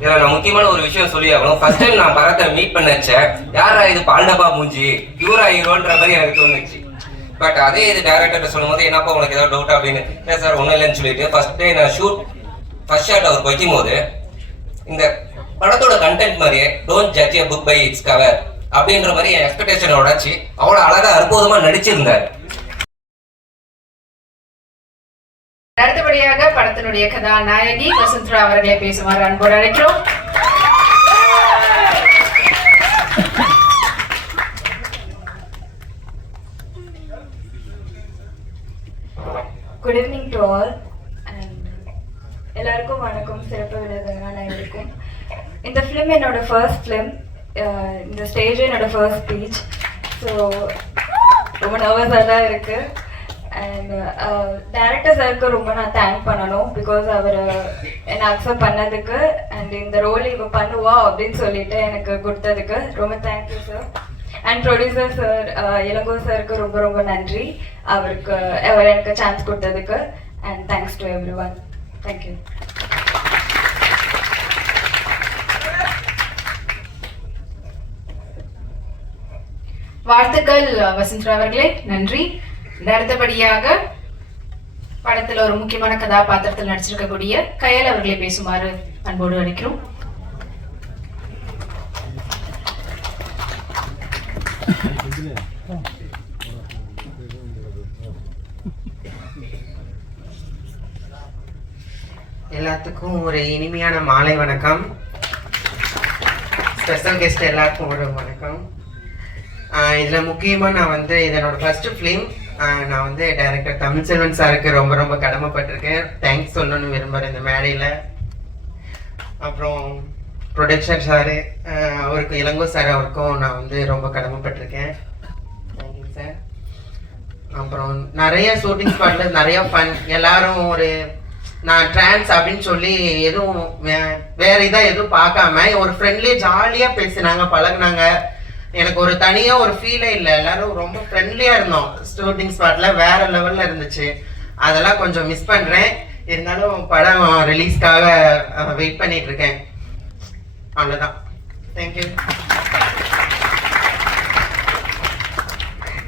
இதுல நான் முக்கியமான ஒரு விஷயம் சொல்லி ஆகணும். ஃபர்ஸ்ட் டைம் நான் பரத்தை மீட் பண்ண வச்சேன், யாரா இது பால்டபா மூஞ்சி இவரா ஹீரோன்ற மாதிரி எனக்கு தோணுச்சு. பட் அதே இது டேரக்டர் சொல்லும் போது என்னப்பா உனக்கு ஏதாவது டவுட் அப்படின்னு, இல்லை சார் ஒன்றும் இல்லைன்னு சொல்லிட்டு ஃபர்ஸ்ட் டே நான் ஃபர்ஸ்ட் ஷாட் அவர் வைக்கும் போது இந்த படத்தோட கண்டென்ட் மாதிரியே don't judge a book by its cover அப்படின்ற மாதிரி என் எக்ஸ்பெக்டேஷனை உடைச்சி அவ்வளோ அழகா அற்புதமா நடிச்சிருந்தார். அடுத்தபடியாக படத்தினுடைய கதாநாயகி வசுந்தரா அவர்களை பேசுமாறு அன்போடு அழைக்கிறோம். Good evening to all and எல்லாருக்கும் வணக்கம். சிறப்பு விருதுகள் அனைவருக்கும். இந்த ஃபிலிம் என்னோட ஃபர்ஸ்ட் ஃபிலிம், இந்த ஸ்டேஜ் என்னோட ஃபர்ஸ்ட் ஸ்பீச். ஸோ ரொம்ப நர்வஸாக தான் இருக்குது. அண்ட் டேரக்டர் சாருக்கு ரொம்ப நான் தேங்க் பண்ணணும். பிகாஸ் அவர் என்னை அக்செப்ட் பண்ணதுக்கு அண்ட் இந்த ரோல் இவ பண்ணுவா அப்படின்னு சொல்லிட்டு எனக்கு கொடுத்ததுக்கு ரொம்ப thank you sir. And producer sir Ilango சாருக்கு ரொம்ப ரொம்ப நன்றி. அவர் எனக்கு சான்ஸ் கொடுத்ததுக்கு. And thanks to everyone. Thank you. வாழ்த்துக்கள் வசுந்தரா அவர்களே, நன்றி. அடுத்தபடியாக படத்தில் ஒரு முக்கியமான கதாபாத்திரத்தில் நடிச்சிருக்கக்கூடிய கயல் அவர்களை பேசுமாறு அன்போடு அழைக்கிறோம். எல்லாத்துக்கும் ஒரு இனிமையான மாலை வணக்கம். ஸ்பெஷல் கெஸ்ட் எல்லாருக்கும் ஒரு வணக்கம். இதில் முக்கியமாக நான் வந்து இதனோட ஃபர்ஸ்ட் ஃபிலிம். நான் வந்து டைரக்டர் தமிழ்செல்வன் சாருக்கு ரொம்ப ரொம்ப கடமைப்பட்டிருக்கேன். தேங்க்ஸ் சொல்லணும்னு விரும்புகிறேன் இந்த மேடையில். அப்புறம் ப்ரொடக்ஷன் சாரு, அவருக்கு இளங்கோ சார், அவருக்கும் நான் வந்து ரொம்ப கடமைப்பட்டிருக்கேன். Thank you sir. அப்புறம் நிறைய ஷூட்டிங் ஸ்பாட்டில் நிறைய ஃபன். எல்லாரும் ஒரு நான் ட்ரான்ஸ் அப்படின்னு சொல்லி எதுவும் வேற இதாக எதுவும் பார்க்காம ஒரு ஃப்ரெண்ட்லி ஜாலியாக பேசினாங்க, பழகுனாங்க. எனக்கு ஒரு தனியாக ஒரு ஃபீலே இல்லை. எல்லாரும் ரொம்ப ஃப்ரெண்ட்லியாக இருந்தோம். ஷூட்டிங் ஸ்பாட்டில் வேற லெவலில் இருந்துச்சு. அதெல்லாம் கொஞ்சம் மிஸ் பண்ணுறேன். இருந்தாலும் படம் ரிலீஸ்க்காக வெயிட் பண்ணிட்டு இருக்கேன். அவ்வளோதான். தேங்க்யூ.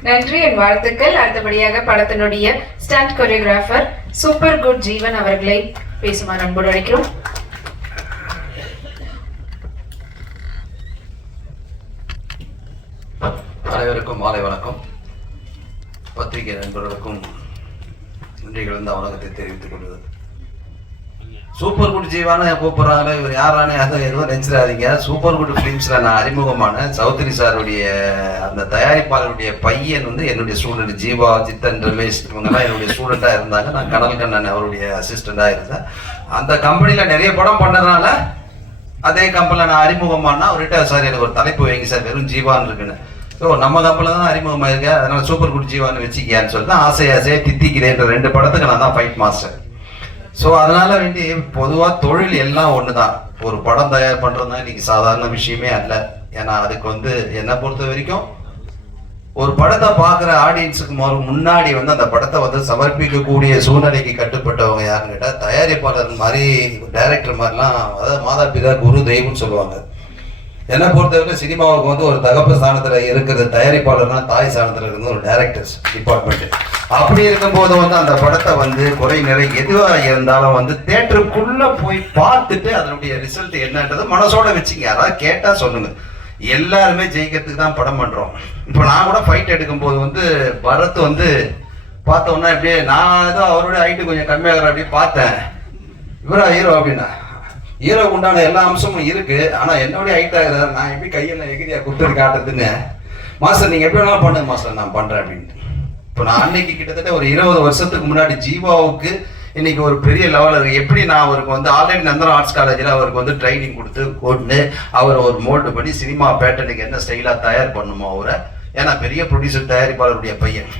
நன்றி என் வாழ்த்துக்கள். அடுத்தபடியாக படத்தினுடைய ஸ்டண்ட் கொரியோகிராஃபர் சூப்பர் குட் ஜீவன் அவர்களை பேசுமாறு அன்போடு அழைக்கிறோம். அனைவருக்கும் மாலை வணக்கம். பத்திரிகை நண்பர்களுக்கும் நன்றிகள் இந்த வணக்கத்தை தெரிவித்துக் கொள்வது. சூப்பர் குட் ஜீவான கூப்பிட்றாங்க, இவர் யாரானே அதை எதுவும் நினைச்சிடாதீங்க. சூப்பர் குட் ஃபிலிம்ஸில் நான் அறிமுகமான சௌத்ரி சாருடைய அந்த தயாரிப்பாளருடைய பையன் வந்து என்னுடைய ஸ்டூடெண்ட். ஜீவா, சித்தன், ரமேஷ் இவங்கெல்லாம் என்னுடைய ஸ்டூடெண்ட்டாக இருந்தாங்க. நான் கனல் கண்ணன் அவருடைய அசிஸ்டண்டாக இருந்தேன். அந்த கம்பெனியில் நிறைய படம் பண்ணதுனால அதே கம்பெனியில் நான் அறிமுகமானா அவர்கிட்ட, சார் எனக்கு ஒரு தலைப்பு வைங்க சார், வெறும் ஜீவான்னு இருக்குன்னு. ஸோ நம்ம கம்பெனியில் தான் அறிமுகமாக இருக்கேன், அதனால் சூப்பர் குட் ஜீவான்னு வச்சுக்கியான்னு சொல்லிட்டு ஆசையாக தித்திக்கிறேன்ற 2 படத்துக்கு நான் தான் ஃபைட் மாஸ்டர். ஸோ அதனால வேண்டி பொதுவாக தொழில் எல்லாம் ஒன்று தான். ஒரு படம் தயார் பண்ணுறது தான் இன்னைக்கு சாதாரண விஷயமே அல்ல. ஏன்னா அதுக்கு வந்து என்னை பொறுத்த வரைக்கும் ஒரு படத்தை பார்க்குற ஆடியன்ஸுக்கு முன்னாடி வந்து அந்த படத்தை வந்து சமர்ப்பிக்கக்கூடிய சூழ்நிலைக்கு கட்டுப்பட்டவங்க யாருன்னு கேட்டால் தயாரிப்பாளர் மாதிரி, டைரக்டர் மாதிரிலாம், அதாவது மாதா பிதா குரு தெய்வம்னு சொல்லுவாங்க. என்னை பொறுத்தவரை சினிமாவுக்கு வந்து ஒரு தகப்ப ஸ்தானத்தில் இருக்கிற தயாரிப்பாளர்னா தாய் ஸ்தானத்தில் இருக்கிறது ஒரு டைரக்டர்ஸ் டிபார்ட்மெண்ட். அப்படி இருக்கும்போது வந்து அந்த படத்தை வந்து குறை நிறை எதுவாக இருந்தாலும் வந்து தேட்டருக்குள்ள போய் பார்த்துட்டு அதனுடைய ரிசல்ட் என்னன்றது மனசோட வச்சுங்க. யாராவது கேட்டால் சொல்லுங்க. எல்லாருமே ஜெயிக்கிறதுக்கு தான் படம் பண்ணுறோம். இப்போ நான் கூட ஃபைட் எடுக்கும்போது வந்து பரத் வந்து பார்த்தோன்னா இப்படியே நான் ஏதோ அவருடைய ஹைட்டு கொஞ்சம் கம்மியாகிற அப்படியே பார்த்தேன். இவரா ஹீரோ அப்படின்னா, ஹீரோ உண்டான எல்லா அம்சமும் இருக்கு. ஆனால் என்னுடைய ஹைட் ஆகுறாரு, நான் எப்படி கையெல்லாம் எகிரியா கொடுத்துட்டு காட்டுறதுன்னு, மாஸ்டர் நீங்கள் எப்படி வேணாலும் பண்ணுங்க மாஸ்டர், நான் பண்ணுறேன் அப்படின்ட்டு. இப்போ நான் அன்னைக்கு கிட்டத்தட்ட ஒரு 20 வருஷத்துக்கு முன்னாடி ஜீவாவுக்கு இன்னைக்கு ஒரு பெரிய லெவலில் எப்படி நான் அவருக்கு வந்து ஆல்ரெடி நந்தனம் ஆர்ட்ஸ் காலேஜில் அவருக்கு வந்து ட்ரைனிங் கொடுத்து கொண்டு அவரை ஒரு மோல்டு பண்ணி சினிமா பேட்டர்னுக்கு என்ன ஸ்டைலாக தயார் பண்ணணுமோ அவரை, ஏன்னா பெரிய ப்ரொடியூசர் தயாரிப்பாளருடைய பையன்,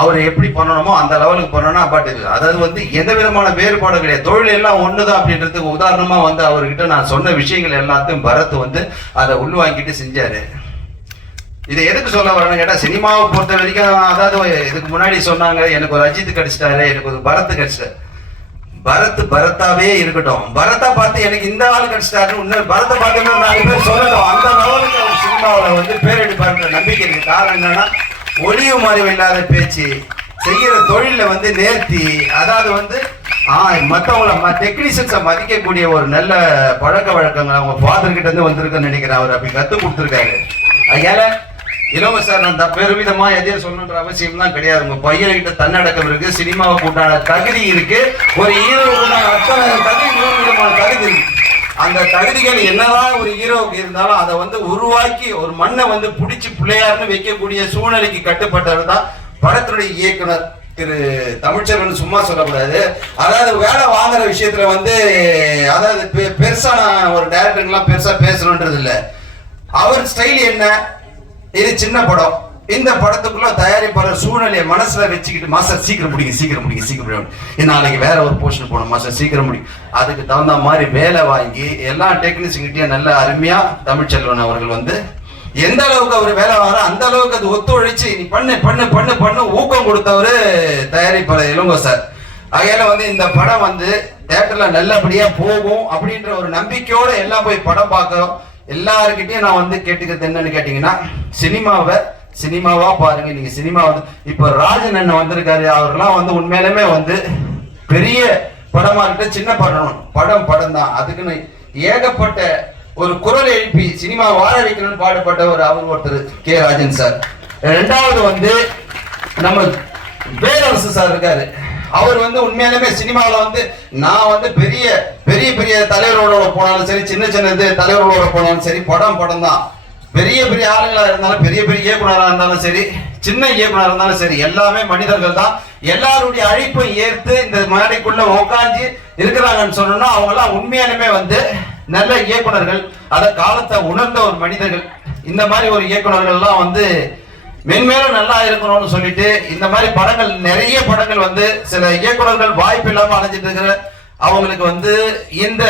அவர் எப்படி பண்ணணுமோ அந்த லெவலுக்கு பண்ணணும். பட் அதாவது வந்து எந்த விதமான வேறுபாடும் கிடையாது, தொழில் எல்லாம் ஒண்ணுதான் அப்படின்றதுக்கு உதாரணமா வந்து அவர்கிட்ட நான் சொன்ன விஷயங்கள் எல்லாத்தையும் பரத் வந்து அதை உள்வாங்கிட்டு செஞ்சாரு. இதை எதுக்கு சொல்ல வரேன்னு கேட்டா, சினிமாவை பொறுத்த வரைக்கும், அதாவது இதுக்கு முன்னாடி சொன்னாங்க எனக்கு ஒரு அஜித் கிடைச்சிட்டாரு, எனக்கு ஒரு பரத் கிடைச்சிட்டாரு. பரத்தாவே இருக்கட்டும். பரத்தை பார்த்து எனக்கு இந்த ஆள் கிடைச்சிட்டாருன்னு இன்னொரு பரத்தை பார்த்து 4 பேர் சொல்லட்டும். அந்த லெவலுக்கு அவர் சினிமாவில் வந்து பேரெடுப்பாருன்ற நம்பிக்கை இருக்கு. காரணம் என்னன்னா, ஒளிவு மறைவு இல்லாத பேச்சு, செய்யற தொழில வந்து நேர்த்தி, அதாவது வந்து மற்றவங்கள டெக்னீஷியன்ஸை மதிக்கக்கூடிய ஒரு நல்ல பழக்க வழக்கங்கள் அவங்க ஃபாதர் கிட்ட இருந்து வந்திருக்குன்னு நினைக்கிறேன். அவர் அப்படி கற்றுக் கொடுத்துருக்காரு. அதனால இளவ சார் அந்த பெருவிதமா எதையும் சொல்லணுன்ற அவசியம் தான் கிடையாது. உங்க பையன்கிட்ட தன்னடக்கம் இருக்கு, சினிமாவை கூட்டான தகுதி இருக்கு, ஒரு ஹீரோவுக்கு அத்தனை தகுதி, 3 விதமான தகுதி இருக்கு. அந்த தகுதிகள் என்னதான் ஒரு ஹீரோவுக்கு இருந்தாலும் அதை வந்து உருவாக்கி ஒரு மண்ணை வந்து பிடிச்சி பிள்ளையார்னு வைக்கக்கூடிய சூழ்நிலைக்கு கட்டுப்பட்டவர் தான் படத்துடைய இயக்குனர் திரு தமிழ்ச்செல்வன். சும்மா சொல்லக்கூடாது. அதாவது வேலை வாங்குற விஷயத்துல வந்து அதாவது பெருசா நான் ஒரு டைரக்டர்லாம் பெருசா பேசணுன்றது இல்லை. அவர் ஸ்டைல் என்ன, இது சின்ன படம், இந்த படத்துக்குள்ள தயாரிப்பாளர் சூழ்நிலையை மனசுல வச்சுக்கிட்டு மாஸ்டர் சீக்கிரம் முடியும், நாளைக்கு வேற ஒரு போர்ஷன் போகணும் மாஸ்டர் சீக்கிரம் முடியும், அதுக்கு தகுந்த மாதிரி வேலை வாங்கி எல்லா டெக்னீஷியன்கிட்டையும் நல்ல அருமையா தமிழ்ச்செல்வன் அவர்கள் வந்து எந்த அளவுக்கு அவர் வேலை வாங்குற அந்த அளவுக்கு அது ஒத்துழைச்சு நீ பண்ணு ஊக்கம் கொடுத்தவரு தயாரிப்பாளர் இளங்கோ சார். அதனால வந்து இந்த படம் வந்து தியேட்டர்ல நல்லபடியா போகும் அப்படின்ற ஒரு நம்பிக்கையோட எல்லாம் போய் படம் பார்க்கிறோம். எல்லாருக்கிட்டையும் நான் வந்து கேட்டுக்கிறது என்னன்னு கேட்டீங்கன்னா, சினிமாவா பாருங்க. நீங்க சினிமா வந்து இப்ப ராஜன் அண்ணன் வந்திருக்காரு, அவர்லாம் வந்து உண்மையிலுமே வந்து பெரிய படமா இருக்க சின்ன படம் தான். அதுக்குன்னு ஏகப்பட்ட ஒரு குரல் எழுப்பி சினிமா வாழ வைக்கணும்னு பாடுபட்டவர் அவர் ஒருத்தர் கே ராஜன் சார். 2வது வந்து நம்ம வேலரசு சார் இருக்காரு. அவர் வந்து உண்மையாலுமே சினிமாவில் வந்து நான் வந்து பெரிய பெரிய பெரிய தலைவர்களோட போனாலும் சரி, சின்ன சின்ன தலைவர்களோட போனாலும் சரி, படம் தான். பெரிய பெரிய ஆளுங்களா இருந்தாலும், பெரிய பெரிய இயக்குனராக இருந்தாலும் சரி, சின்ன இயக்குனர் இருந்தாலும் சரி, எல்லாமே மனிதர்கள் தான். எல்லாருடைய அழைப்பும் ஏற்று இந்த மேடைக்குள்ள உட்காந்து இருக்கிறாங்கன்னு சொன்னோம்னா அவங்க எல்லாம் உண்மையாலுமே வந்து நல்ல இயக்குனர்கள், அத காலத்தை உணர்ந்த ஒரு மனிதர்கள். இந்த மாதிரி ஒரு இயக்குனர்கள் எல்லாம் வந்து மென்மேலும் நல்லா இருக்கணும்னு சொல்லிட்டு இந்த மாதிரி படங்கள், நிறைய படங்கள் வந்து சில இயக்குனர்கள் வாய்ப்பு இல்லாம அலைஞ்சிட்டு இருக்கிற அவங்களுக்கு வந்து இந்த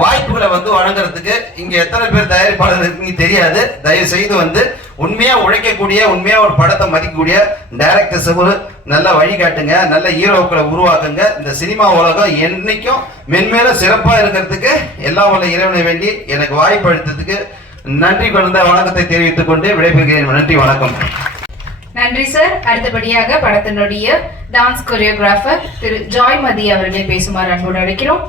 வாய்ப்புகளை வந்து வழங்குறதுக்கு இங்க எத்தனை பேர் தயாரிப்பாளர் இருக்குன்னு தெரியாது. தயவு செய்து வந்து உண்மையா உழைக்கக்கூடிய, உண்மையா ஒரு படத்தை மதிக்கக்கூடிய டைரக்டர்ஸ் ஒரு நல்ல வழிகாட்டுங்க, நல்ல ஹீரோக்களை உருவாக்குங்க. இந்த சினிமா உலகம் என்னைக்கும் மென்மேலும் சிறப்பா இருக்கிறதுக்கு எல்லாம் உள்ள இறைவனை வேண்டி எனக்கு வாய்ப்பு அளித்ததுக்கு நன்றி கலந்த வணக்கத்தை தெரிவித்துக் கொண்டு விடைபெறுகிறேன். நன்றி, வணக்கம். நன்றி சார். அடுத்தபடியாக படத்தினுடைய டான்ஸ் கொரியோகிராஃபர் திரு ஜாய்மதி அவர்களை பேசுமாறு அன்போடு அழைக்கிறோம்.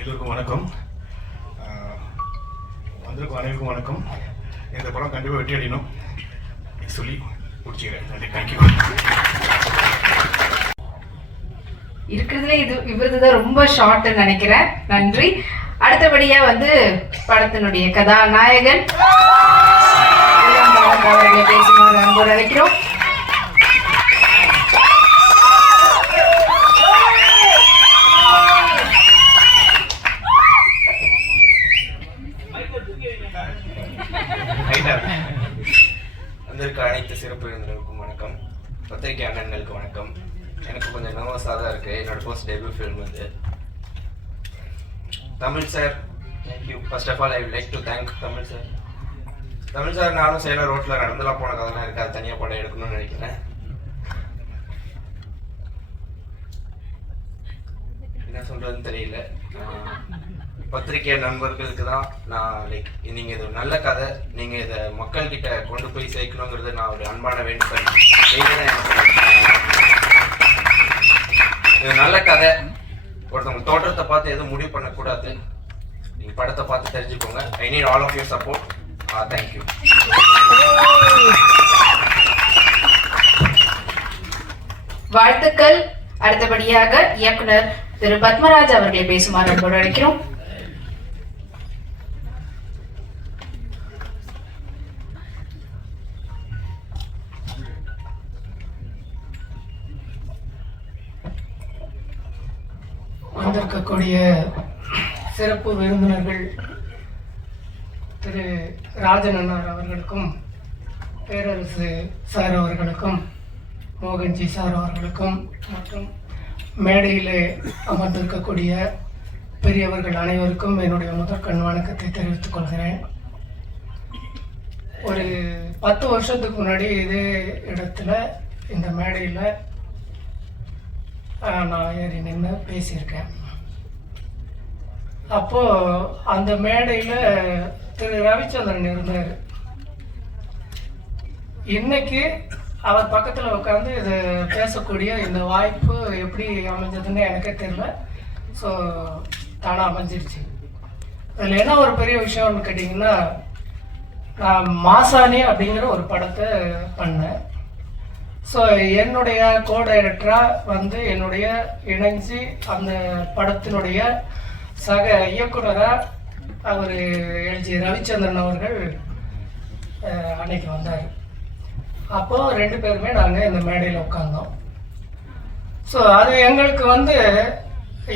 எல்லோருக்கும் வணக்கம். வந்திருக்கும் அனைவருக்கும் வணக்கம். இந்த படம் கண்டிப்பாக வெற்றி அடையணும் சொல்லி முடிச்சுக்கிறேன். நன்றி, தேங்க்யூ. இருக்கிறதுல இவருதான் ரொம்ப ஷார்ட்னு நினைக்கிறேன். நன்றி. அடுத்தபடியா வந்து படத்தினுடைய கதாநாயகன் அவர்களை பேசுமாறு அன்போடு அழைக்கிறோம். வந்திருக்க அனைத்து சிறப்பு விருந்தினருக்கும் வணக்கம். பத்திரிகை அண்ணன்களுக்கு வணக்கம். எனக்கு கொஞ்சம் நர்வஸாக தான் இருக்குது. என்னோட ஃபர்ஸ்ட் டெபியூ ஃபில்ம் வந்து Tamil sir. Thank you. First of all I would like to thank Tamil sir. Tamil sir நானும் சேலம் ரோட்டில் நடந்துலாம் போன கதைலாம் இருக்குது. அது தனியாக படம் எடுக்கணும்னு நினைக்கிறேன். என்ன சொல்கிறதுன்னு தெரியல. பத்திரிகை நண்பர்களுக்கு தான் நான் லைக் நீங்கள் இது நல்ல கதை, நீங்கள் இதை மக்கள்கிட்ட கொண்டு போய் சேர்க்கணுங்கிறது நான் ஒரு அன்பான வேண்டுகோள். இது நல்ல கதை. ஒருத்தவங்க தோற்றத்தை பார்த்து எதுவும் முடிவு பண்ணக்கூடாது. நீங்கள் படத்தை பார்த்து தெரிஞ்சுக்கோங்க. I need all of your support. Thank you. வாழ்த்துக்கள். அடுத்தபடியாக இயக்குனர் திரு பத்மராஜ் அவர்களை பேசுமாறு அன்போடு அழைக்கிறோம். வந்திருக்கக்கூடிய சிறப்பு விருந்தினர்கள் திரு ராஜன் அண்ணார் அவர்களுக்கும், பேரரசு சார் அவர்களுக்கும், மோகன்ஜி சார் அவர்களுக்கும் மற்றும் மேடையிலே அமர்ந்திருக்கக்கூடிய பெரியவர்கள் அனைவருக்கும் என்னுடைய முதற்கண் வணக்கத்தை தெரிவித்துக் கொள்கிறேன். ஒரு 10 வருஷத்துக்கு முன்னாடி இதே இடத்துல இந்த மேடையில் நான் ஏறி நின்று பேசியிருக்கேன். அப்போது அந்த மேடையில் திரு ரவிச்சந்திரன் இருந்தார். இன்னைக்கு அவர் பக்கத்தில் உட்காந்து இது பேசக்கூடிய இந்த வாய்ப்பு எப்படி அமைஞ்சதுன்னு எனக்கே தெரியல. ஸோ தானாக அமைஞ்சிருச்சு. அதில் என்ன ஒரு பெரிய விஷயம்னு கேட்டிங்கன்னா, நான் மாசாணி அப்படிங்கிற ஒரு படத்தை பண்ணேன். ஸோ என்னுடைய கோ-டைரக்டராக வந்து என்னுடைய இணைஞ்சி அந்த படத்தினுடைய சக இயக்குனராக அவர் எல்ஜி ரவிச்சந்திரன் அவர்கள் அன்னைக்கு வந்தார். அப்போது 2 பேருமே நாங்கள் இந்த மேடையில் உட்காந்தோம். ஸோ அது எங்களுக்கு வந்து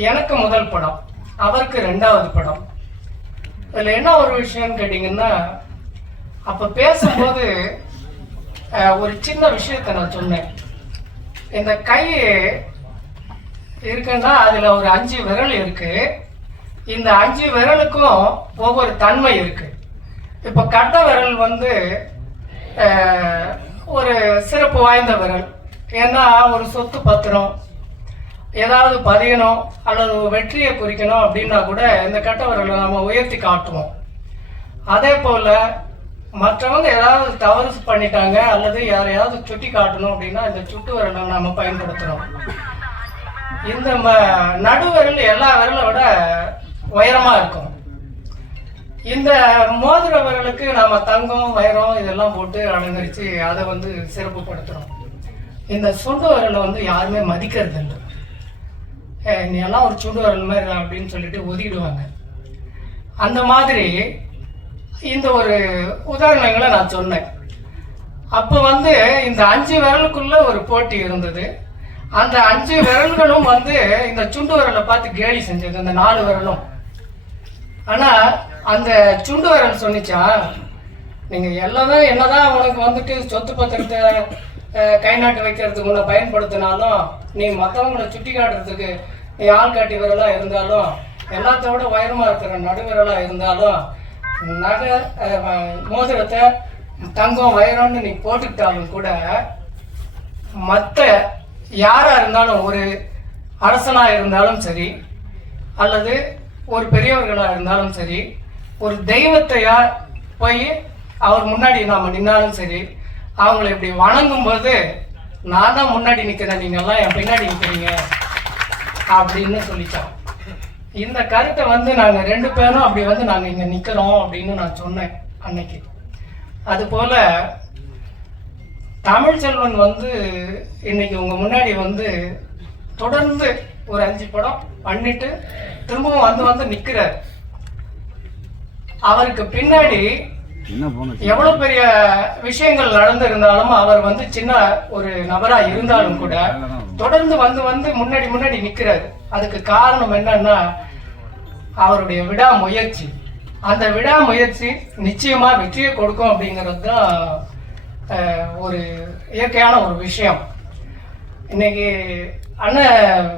எனக்கு முதல் படம், அவருக்கு 2வது படம். அதில் என்ன ஒரு விஷயம்னு கேட்டிங்கன்னா, அப்போ பேசும்போது ஒரு சின்ன விஷயத்தை நான் சொன்னேன். இந்த கை இருக்குன்னா அதில் ஒரு 5 விரல் இருக்கு. இந்த 5 விரலுக்கும் ஒவ்வொரு தன்மை இருக்கு. இப்போ கட்டை விரல் வந்து ஒரு சிறப்பு வாய்ந்த விரல். ஏன்னா ஒரு சொத்து பத்திரம் ஏதாவது பதியணும் அல்லது வெற்றியை குறிக்கணும் அப்படின்னா கூட இந்த கட்டை விரலை நம்ம உயர்த்தி காட்டுவோம். அதே போல் மற்றவங்க ஏதாவது தவறு பண்ணிட்டாங்க அல்லது யாரையாவது சுட்டி காட்டணும் அப்படின்னா இந்த சுட்டு விரலை நம்ம பயன்படுத்துகிறோம். இந்த நடுவிரல் எல்லா விரலை விட உயரமாக இருக்கும். இந்த மோதிர விரலுக்கு நம்ம தங்கம் வைரம் இதெல்லாம் போட்டு அலங்கரித்து அதை வந்து சிறப்புப்படுத்துகிறோம். இந்த சுண்டு விரலை வந்து யாருமே மதிக்கிறது இல்லை. நீ எல்லாம் ஒரு சுண்டு விரல் மாதிரி அப்படின்னு சொல்லிட்டு ஒதுக்கிடுவாங்க. அந்த மாதிரி இந்த ஒரு உதாரணங்களை நான் சொன்னேன். அப்போ வந்து இந்த 5 விரலுக்குள்ள ஒரு போட்டி இருந்தது. அந்த 5 விரல்களும் வந்து இந்த சுண்டு விரலை பார்த்து கேலி செஞ்சது, இந்த 4 விரலும். ஆனால் அந்த சுண்டு விரல் சொன்னிச்சா, நீங்கள் என்னதான் உனக்கு வந்துட்டு சொத்து பத்திரத்தை கை நாட்டு வைக்கிறதுக்கு உன்னை பயன்படுத்தினாலும், நீ மற்றவங்களை சுட்டி காட்டுறதுக்கு நீ ஆள்காட்டி விரலாக இருந்தாலும், எல்லாத்தோட உயரமாக இருக்கிற நடுவிரலாக இருந்தாலும், நகை மோதிரத்தை தங்கம் வைரம்னு நீ போட்டுக்கிட்டாலும் கூட, மற்ற யாராக இருந்தாலும், ஒரு அரசனாக இருந்தாலும் சரி அல்லது ஒரு பெரியவர்களாக இருந்தாலும் சரி, ஒரு தெய்வத்தையா போய் அவர் முன்னாடி நாம் நின்னாலும் சரி, அவங்களை இப்படி வணங்கும்போது நான் தான் முன்னாடி நிற்கிறேன், நீங்கள்லாம் என் பின்னாடி நிற்கிறீங்க அப்படின்னு சொல்லிட்டான். இந்த கருத்தை வந்து நாங்கள் 2 பேரும் அப்படி வந்து நாங்கள் இங்கே நிற்கிறோம் அப்படின்னு நான் சொன்னேன் அன்னைக்கு. அதுபோல் தமிழ்ச்செல்வன் வந்து இன்னைக்கு உங்கள் முன்னாடி வந்து தொடர்ந்து ஒரு 5 படம் பண்ணிட்டு திரும்பவும் வந்து நிற்கிறார். அவருக்கு பின்னாடி எவ்வளவு பெரிய விஷயங்கள் நடந்திருந்தாலும், அவர் வந்து சின்ன ஒரு நபரா இருந்தாலும் கூட தொடர்ந்து வந்து முன்னாடி நிற்கிறாரு. அதுக்கு காரணம் என்னன்னா அவருடைய விடாமுயற்சி. அந்த விடாமுயற்சி நிச்சயமா வெற்றியை கொடுக்கும் அப்படிங்கிறது தான் ஒரு இயற்கையான ஒரு விஷயம். இன்னைக்கு அண்ணன்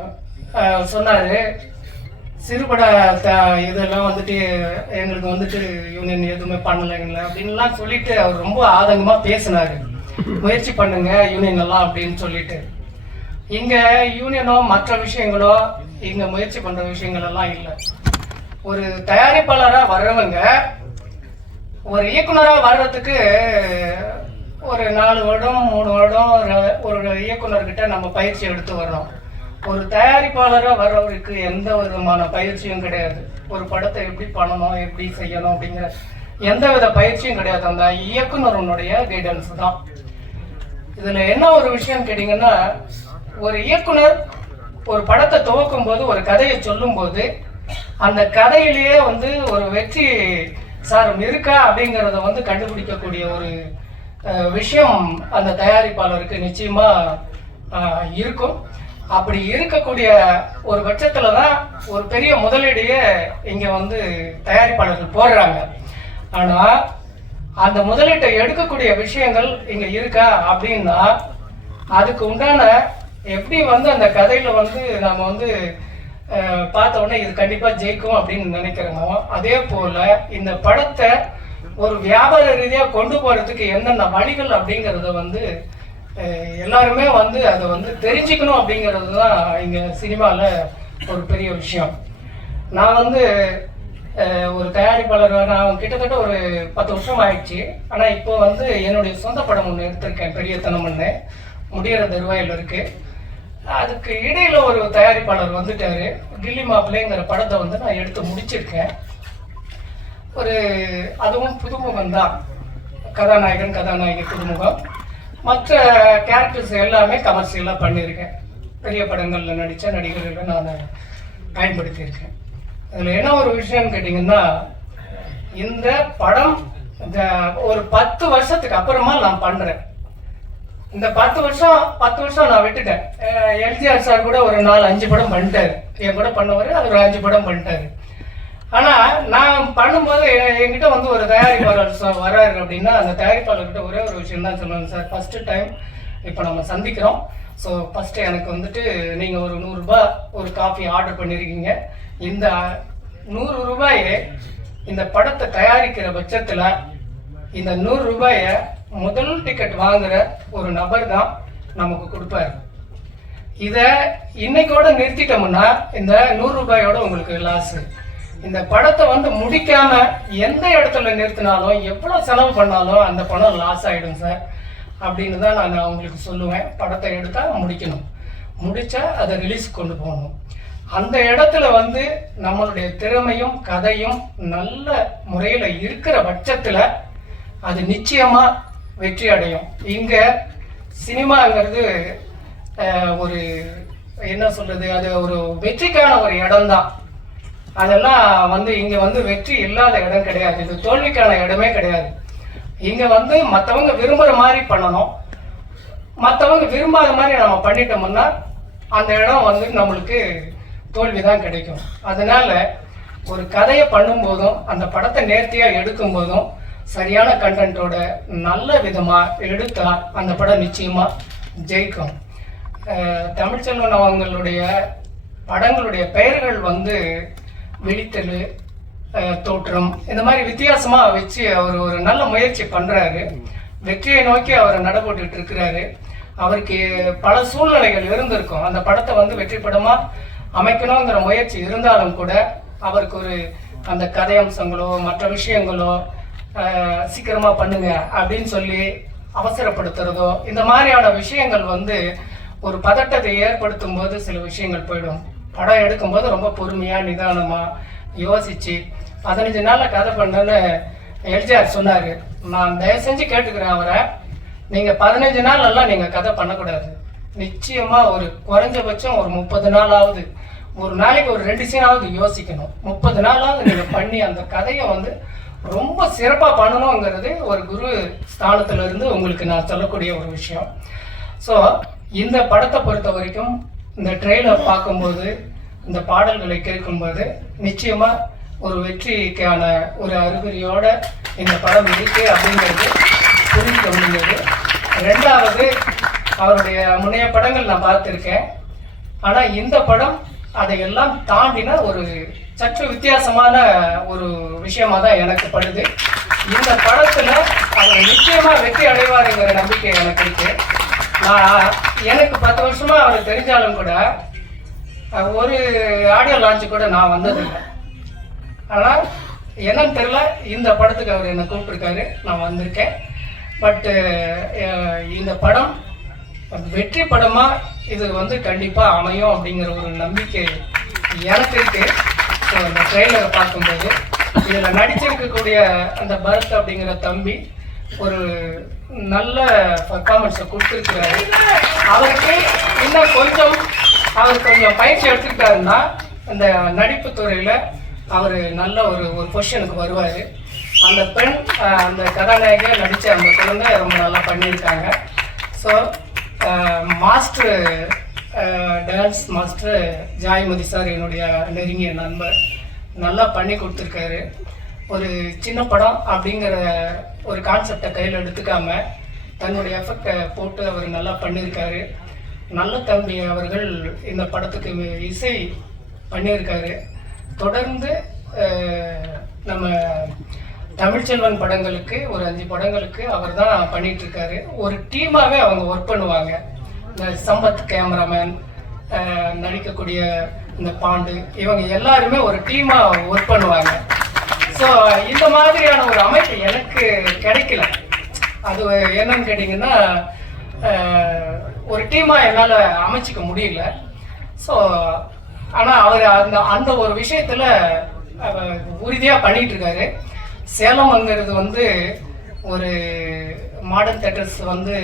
சொன்னாரு, சிறுபட இதெல்லாம் வந்துட்டு எங்களுக்கு வந்துட்டு யூனியன் எதுவுமே பண்ணலைங்கள அப்படின்லாம் சொல்லிட்டு அவர் ரொம்ப ஆதங்கமாக பேசினார். முயற்சி பண்ணுங்க யூனியன் எல்லாம் அப்படின்னு சொல்லிட்டு. இங்கே யூனியனோ மற்ற விஷயங்களோ இங்கே முயற்சி பண்ணுற விஷயங்கள் எல்லாம் இல்லை. ஒரு தயாரிப்பாளராக வர்றவங்க ஒரு இயக்குனராக வர்றதுக்கு ஒரு 4 வருடம் 3 வருடம் ஒரு இயக்குனர்கிட்ட நம்ம பயிற்சி எடுத்து வர்றோம். ஒரு தயாரிப்பாளராக வர்றவருக்கு எந்த விதமான பயிற்சியும் கிடையாது. ஒரு படத்தை எப்படி பண்ணணும், எப்படி செய்யணும் அப்படிங்கிற எந்த வித பயிற்சியும் கிடையாது. அந்த இயக்குனருடைய கைடன்ஸ் தான். இதில் என்ன ஒரு விஷயம் கேட்டிங்கன்னா, ஒரு இயக்குனர் ஒரு படத்தை துவக்கும் போது, ஒரு கதையை சொல்லும்போது, அந்த கதையிலேயே வந்து ஒரு வெற்றி சாரம் இருக்கா அப்படிங்கிறத வந்து கண்டுபிடிக்கக்கூடிய ஒரு விஷயம் அந்த தயாரிப்பாளருக்கு நிச்சயமா இருக்கும். அப்படி இருக்கக்கூடிய ஒரு பட்சத்தில் தான் ஒரு பெரிய முதலீடையே இங்கே வந்து தயாரிப்பாளர்கள் போடுறாங்க. ஆனால் அந்த முதலீட்டை எடுக்கக்கூடிய விஷயங்கள் இங்கே இருக்கா அப்படின்னா, அதுக்கு உண்டான எப்படி வந்து அந்த கதையில் வந்து நம்ம வந்து பார்த்த உடனே இது கண்டிப்பாக ஜெயிக்கும் அப்படின்னு நினைக்கிறோமோ, அதே போல் இந்த படத்தை ஒரு வியாபார ரீதியாக கொண்டு போகிறதுக்கு என்னென்ன வழிகள் அப்படிங்கிறத வந்து எல்லாருமே வந்து அதை வந்து தெரிஞ்சுக்கணும் அப்படிங்கிறது தான் இங்கே சினிமாவில் ஒரு பெரிய விஷயம். நான் வந்து ஒரு தயாரிப்பாளர், நான் கிட்டத்தட்ட ஒரு 10 வருஷம் ஆயிடுச்சு. ஆனால் இப்போ வந்து என்னுடைய சொந்த படம் ஒன்று எடுத்திருக்கேன், பெரியத்தனம்னு, முடிகிற தருவாயில் இருக்குது. அதுக்கு இடையில் ஒரு தயாரிப்பாளர் வந்துட்டார். கில்லி மாப்பிள்ளைங்கிற படத்தை வந்து நான் எடுத்து முடிச்சிருக்கேன். அதுவும் புதுமுகம் தான், கதாநாயகன் கதாநாயகி புதுமுகம். மற்ற கேரக்டர்ஸ் எல்லாமே கமர்ஷியலாக பண்ணியிருக்கேன். பெரிய படங்களில் நடித்த நடிகர்களை நான் பயன்படுத்தியிருக்கேன். அதில் என்ன ஒரு விஷயம்னு கேட்டிங்கன்னா, இந்த படம் ஒரு 10 வருஷத்துக்கு அப்புறமா நான் பண்ணுறேன். இந்த 10 வருஷம் நான் விட்டுட்டேன். எல்ஜிஆர் சார் கூட ஒரு 4-5 படம் பண்ணிட்டாரு, என் கூட பண்ணவர். அது ஒரு 5 படம் பண்ணிட்டாரு. ஆனால் நான் பண்ணும்போது என்கிட்ட வந்து ஒரு தயாரிப்பாளர் வராரு அப்படின்னா, அந்த தயாரிப்பாளர்கிட்ட ஒரே ஒரு விஷயம் தான் சொல்லுவேன், சார் ஃபஸ்ட்டு டைம் இப்போ நம்ம சந்திக்கிறோம். ஸோ ஃபஸ்ட்டு எனக்கு வந்துட்டு நீங்கள் ஒரு 100 ரூபாய் ஒரு காஃபி ஆர்டர் பண்ணியிருக்கீங்க. இந்த 100 ரூபாயை இந்த படத்தை தயாரிக்கிற பட்சத்தில் இந்த 100 ரூபாயை முதல் டிக்கெட் வாங்குகிற ஒரு நபர் தான் நமக்கு கொடுப்பாரு. இதை இன்னைக்கோட நிறுத்திட்டோம்னா இந்த 100 ரூபாயோட உங்களுக்கு லாஸு. இந்த படத்தை வந்து முடிக்காம எந்த இடத்துல நிறுத்தினாலும் எவ்வளோ செலவு பண்ணாலும் அந்த படம் லாஸ் ஆகிடும் சார் அப்படின்னு தான் நான் அவங்களுக்கு சொல்லுவேன். படத்தை எடுத்தால் முடிக்கணும், முடித்தா அதை ரிலீஸ் கொண்டு போகணும். அந்த இடத்துல வந்து நம்மளுடைய திறமையும் கதையும் நல்ல முறையில் இருக்கிற பட்சத்தில் அது நிச்சயமாக வெற்றி அடையும். இங்கே சினிமாங்கிறது ஒரு என்ன சொல்கிறது, அது ஒரு வெற்றிக்கான ஒரு இடம்தான். அதெல்லாம் வந்து இங்கே வந்து வெற்றி இல்லாத இடம் கிடையாது, இது தோல்விக்கான இடமே கிடையாது. இங்கே வந்து மற்றவங்க விரும்புகிற மாதிரி பண்ணணும், மற்றவங்க விரும்பாத மாதிரி நம்ம பண்ணிட்டோம்னா அந்த இடம் வந்து நம்மளுக்கு தோல்வி தான் கிடைக்கும். அதனால ஒரு கதையை பண்ணும்போதும் அந்த படத்தை நேர்த்தியாக எடுக்கும்போதும் சரியான கண்டென்ட்டோட நல்ல விதமாக எடுத்தால் அந்த படம் நிச்சயமாக ஜெயிக்கும். தமிழ்ச்செல்வன் அவங்களுடைய படங்களுடைய பெயர்கள் வந்து விழித்தல், தோற்றம், இந்த மாதிரி வித்தியாசமாக வச்சு அவர் ஒரு நல்ல முயற்சி பண்ணுறாரு. வெற்றியை நோக்கி அவர் நடப்பட்டு இருக்கிறாரு. அவருக்கு பல சூழ்நிலைகள் இருந்திருக்கும். அந்த படத்தை வந்து வெற்றி படமாக அமைக்கணுங்கிற முயற்சி இருந்தாலும் கூட அவருக்கு ஒரு அந்த கதையம்சங்களோ மற்ற விஷயங்களோ சீக்கிரமாக பண்ணுங்க அப்படின்னு சொல்லி அவசரப்படுத்துறதோ இந்த மாதிரியான விஷயங்கள் வந்து ஒரு பதட்டத்தை ஏற்படுத்தும் போது சில விஷயங்கள் போயிடும். படம் எடுக்கும்போது ரொம்ப பொறுமையாக நிதானமாக யோசித்து 15 நாளில் கதை பண்ணேன்னு எல்ஜிஆர் சொன்னார். நான் தயவு செஞ்சு கேட்டுக்கிறேன் அவரை, நீங்கள் 15 நாள் எல்லாம் நீங்கள் கதை பண்ணக்கூடாது. நிச்சயமாக ஒரு குறைஞ்சபட்சம் ஒரு 30 நாளாவது, ஒரு நாளைக்கு ஒரு 2 சீனாவது யோசிக்கணும். 30 நாளாவது நீங்கள் பண்ணி அந்த கதையை வந்து ரொம்ப சிறப்பாக பண்ணணுங்கிறது ஒரு குரு ஸ்தானத்திலிருந்து உங்களுக்கு நான் சொல்லக்கூடிய ஒரு விஷயம். ஸோ இந்த படத்தை பொறுத்த வரைக்கும் இந்த ட்ரெய்லர் பார்க்கும்போது, இந்த பாடல்களை கேட்கும்போது நிச்சயமாக ஒரு வெற்றிக்கான ஒரு அறிகுறியோட இந்த படம் இருக்கு அப்படிங்கிறது புரிஞ்சுக்க முடிஞ்சது. 2வது, அவருடைய முன்னைய படங்கள் நான் பார்த்துருக்கேன். ஆனால் இந்த படம் அதையெல்லாம் தாண்டின ஒரு சற்று வித்தியாசமான ஒரு விஷயமா தான் எனக்கு படுது. இந்த படத்தில் அவர் நிச்சயமாக வெற்றி அடைவாருங்கிற நம்பிக்கை எனக்கு இருக்கு. எனக்கு 10 வருஷமா அவர் தெரிஞ்சாலும் கூட ஒரு ஆடியோ லான்ச்சு கூட நான் வந்ததில்லை. ஆனால் என்னன்னு தெரியல, இந்த படத்துக்கு அவர் என்னை கூப்பிட்டுருக்காரு, நான் வந்திருக்கேன். பட்டு இந்த படம் வெற்றி படமாக இது வந்து கண்டிப்பாக அமையும் அப்படிங்கிற ஒரு நம்பிக்கை எனக்கு இருக்கு. ஸோ அந்த ட்ரெய்லரை பார்க்கும்போது இதில் நடிச்சிருக்கக்கூடிய அந்த பரத் அப்படிங்கிற தம்பி ஒரு நல்ல பர்ஃபார்மன்ஸை கொடுத்துருக்கிறாரு. அவருக்கு இன்னும் அவர் கொஞ்சம் பயிற்சி எடுத்துக்கிட்டாருன்னா அந்த நடிப்பு துறையில் அவர் நல்ல ஒரு பொசிஷனுக்கு வருவார். அந்த பெண் அந்த கதாநாயகியாக நடித்த அந்த குழந்தை ரொம்ப நல்லா பண்ணியிருக்காங்க. So master dance master Joymathi sir என்னுடைய நெருங்கிய நண்பர், நல்லா பண்ணி கொடுத்துருக்காரு. ஒரு சின்ன படம் அப்படிங்கிற ஒரு கான்செப்டை கையில் எடுத்துக்காம தன்னுடைய எஃபெக்டை போட்டு அவர் நல்லா பண்ணியிருக்காரு. நல்ல தம்பி அவர்கள் இந்த படத்துக்கு இசை பண்ணியிருக்காரு. தொடர்ந்து நம்ம தமிழ்ச்செல்வன் படங்களுக்கு ஒரு 5 படங்களுக்கு அவர் தான் பண்ணிட்டு இருக்காரு. ஒரு டீமாகவே அவங்க ஒர்க் பண்ணுவாங்க. இந்த சம்பத் கேமராமேன், நடிக்கக்கூடிய இந்த பாண்டு, இவங்க எல்லாருமே ஒரு டீமாக ஒர்க் பண்ணுவாங்க. ஸோ இந்த மாதிரியான ஒரு அமைப்பு எனக்கு கிடைக்கல. அது என்னன்னு கேட்டிங்கன்னா, ஒரு டீமாக என்னால் அமைச்சிக்க முடியல. ஸோ ஆனால் அவர் அந்த ஒரு விஷயத்தில் உறுதியாக பண்ணிகிட்டு இருக்காரு. சேலம்ங்கிறது வந்து ஒரு மாடர்ன் தேட்டர்ஸ் வந்து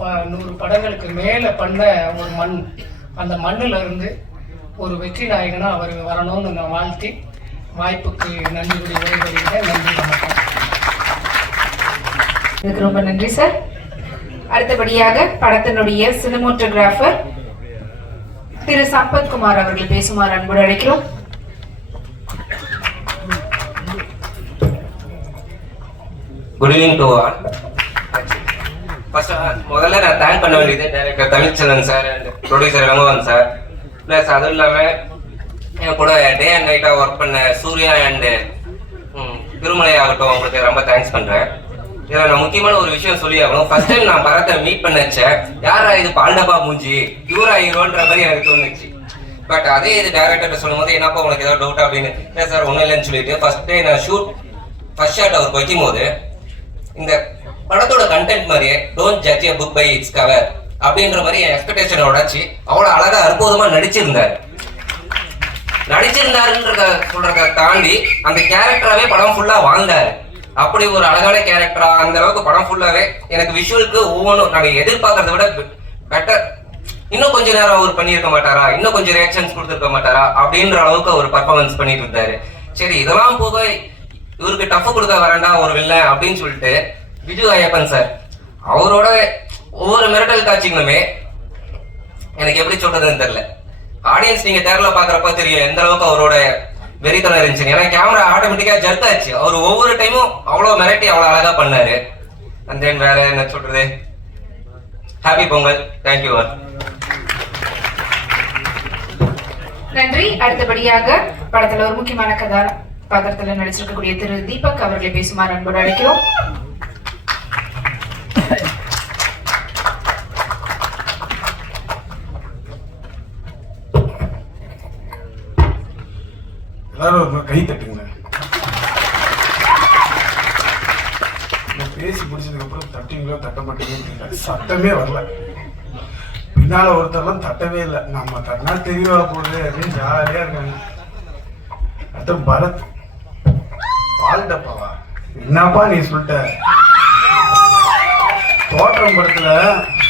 100 படங்களுக்கு மேலே பண்ண ஒரு மண். அந்த மண்ணில் இருந்து ஒரு வெற்றி நாயகனாக அவர் வரணும்னு நான் வாழ்த்தி வாய்ப்புக்கு நன்றி உரைபடுகிறேன். நன்றி, வணக்கம். இதுக்கு ரொம்ப நன்றி சார். அடுத்தபடியாக படத்தினுடைய சினிமோட்டோகிராஃபர் திரு சம்பத்குமார் அவர்கள் பேசுமாறு அன்போடு அழைக்கிறோம். Good evening to all. First முதல்ல நான் தேங்க் பண்ண வேண்டியது director Tamilselvan sir and producer Rangavan sir, plus அதுவும் இல்லாமல் என் கூட டே அண்ட் நைட்டாக ஒர்க் பண்ண சூர்யா அண்டு திருமலை ஆகட்டும், அவங்களுக்கு ரொம்ப தேங்க்ஸ் பண்ணுறேன். இதில் நான் முக்கியமான ஒரு விஷயம் சொல்லி ஆகணும். ஃபர்ஸ்ட் டைம் நான் படத்தை மீட் பண்ணச்சேன், யாரா இது பால்டபா மூஞ்சி இவரா ஹீரோன்ற மாதிரி எனக்கு தோணுச்சு. பட் அதே இது டேரக்டர் சொல்லும் போது என்னப்பா உனக்கு ஏதாவது டவுட் அப்படின்னு, இல்லை சார் ஒன்றும் இல்லைன்னு சொல்லிட்டு ஃபர்ஸ்ட் டே நான் ஃபர்ஸ்ட் ஷாட் அவருக்கு வைக்கும் போது இந்த படத்தோட கண்டென்ட் மாதிரியே don't judge a book by its cover அப்படின்ற மாதிரி என் எக்ஸ்பெக்டேஷனை உடைச்சி அவ்வளோ அழகா அற்புதமா நடிச்சிருந்தாருன்றத சொல்றத தாண்டி அந்த கேரக்டராகவே படம் ஃபுல்லா வாழ்ந்தாரு. அப்படி ஒரு அழகான கேரக்டரா அந்த அளவுக்கு படம் ஃபுல்லாவே எனக்கு விஷுவலுக்கு ஒவ்வொன்றும் நான் எதிர்பார்க்கறத விட பெட்டர். இன்னும் கொஞ்ச நேரம் அவர் பண்ணியிருக்க மாட்டாரா, இன்னும் கொஞ்சம் ரியாக்ஷன்ஸ் கொடுத்துருக்க மாட்டாரா அப்படின்ற அளவுக்கு அவர் பர்ஃபார்மன்ஸ் பண்ணிட்டு இருந்தாரு. சரி, இதெல்லாம் போக இவருக்கு டஃப் கொடுக்க வரண்டா ஒரு வில்லை அப்படின்னு சொல்லிட்டு விஜு ஐயப்பன் சார் அவரோட ஒவ்வொரு மிரட்டல் காட்சிகளுமே எனக்கு எப்படி சொல்றதுன்னு தெரியல. ஆடியன்ஸ் நீங்க தேர்ல பாக்குறப்ப தெரியும் எந்த அளவுக்கு அவரோட வெறித்தனம் இருந்துச்சு. ஏன்னா கேமரா ஆட்டோமேட்டிக்கா ஜர்க் ஆச்சு. அவர் ஒவ்வொரு டைமும் அவ்வளவு மிரட்டி அவ்வளவு அழகா பண்ணாரு. அண்ட் தென் வேற என்ன சொல்றது, ஹாப்பி பொங்கல், தேங்க்யூ. நன்றி. அடுத்தபடியாக படத்துல ஒரு முக்கியமான கதாபாத்திரத்துல நடிச்சிருக்கக்கூடிய திரு தீபக் அவர்களை பேசுமாறு அன்போடு அழைக்கிறோம். எல்லாரும் ஒரு கை தட்டுங்க. பேசி முடிச்சதுக்கு அப்புறம் தட்டிங்களோ தட்ட மாட்டீங்கன்னு சத்தமே வரல. பின்னால ஒருத்தர்லாம் தட்டவே இல்லை. நம்ம தட்டினா தெரியவா போகுது அப்படின்னு ஜாலியா இருக்காங்க. அடுத்த பரத் பால் டப்பாவா என்னப்பா நீ சொல்லிட்ட. தோற்றம் படத்துல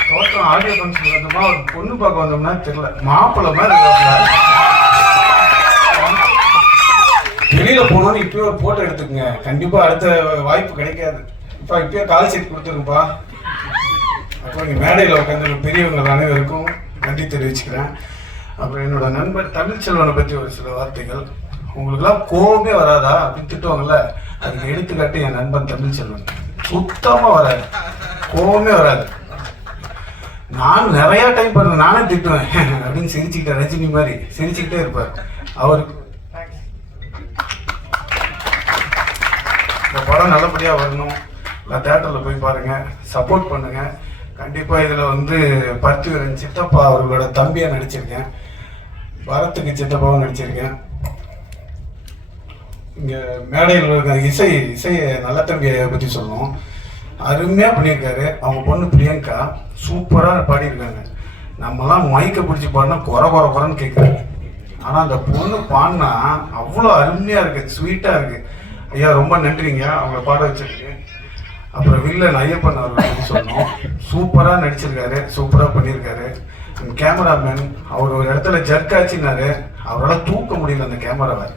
தோற்றம் ஆடியோ ஃபங்க்ஷன் வந்தோமா ஒரு பொண்ணு பார்க்க வந்தோம்னா தெரியல, மாப்பிள்ளை மாதிரி இருக்காங்க. வெளியில போனோன்னு இப்பயே ஒரு போட்டோ எடுத்துக்கங்க, கண்டிப்பா அடுத்த வாய்ப்பு கிடைக்காது. இப்பயே கால் சீட் கொடுத்துருங்கப்பா. அப்புறம் இங்கே மேடையில் உட்காந்து பெரியவங்க அனைவருக்கும் நன்றி தெரிவிச்சுக்கிறேன். அப்புறம் என்னோட நண்பர் தமிழ்ச்செல்வனை பற்றி ஒரு சில வார்த்தைகள். உங்களுக்குலாம் கோபமே வராதா அப்படின்னு திட்டுவாங்கல்ல, அதுக்கு எடுத்துக்காட்டு என் நண்பன் தமிழ்ச்செல்வன். சுத்தமாக வராது, கோபமே வராது. நான் நிறைய டைம் பண்ண நானே திட்டுவேன் அப்படின்னு சிரிச்சுக்கிட்டேன், ரஜினி மாதிரி சிரிச்சுக்கிட்டே இருப்பார். அவருக்கு இந்த படம் நல்லபடியாக வரணும். நான் தேட்டரில் போய் பாருங்கள், சப்போர்ட் பண்ணுங்கள். கண்டிப்பாக இதில் பருத்திவீரன் சித்தப்பா அவர்களோட தம்பியாக நடிச்சிருக்கேன், பரத்துக்கு சித்தப்பாவும் நடிச்சிருக்கேன். இங்கே மேடையில் இருக்க இசையை நல்ல தம்பியை பற்றி சொல்லணும். அருமையாக பண்ணியிருக்காரு. அவங்க பொண்ணு பிரியங்கா சூப்பராக பாடியிருக்காங்க. நம்மலாம் மைக்கை பிடிச்சி பாடினா குறன்னு கேட்குறாங்க. ஆனால் அந்த பொண்ணு பாடினா அவ்வளோ அருமையாக இருக்குது, ஸ்வீட்டாக இருக்குது. ஐயா ரொம்ப நன்றிங்க அவங்கள பாட வச்சிருக்கு. அப்புறம் வில்லன் ஐயப்பன் அவர்கள் சொன்னோம், சூப்பராக நடிச்சிருக்காரு, சூப்பராக பண்ணியிருக்காரு. கேமராமேன் அவர் ஒரு இடத்துல ஜர்க் ஆச்சுன்னாரு, அவரால் தூக்க முடியல அந்த கேமராவை,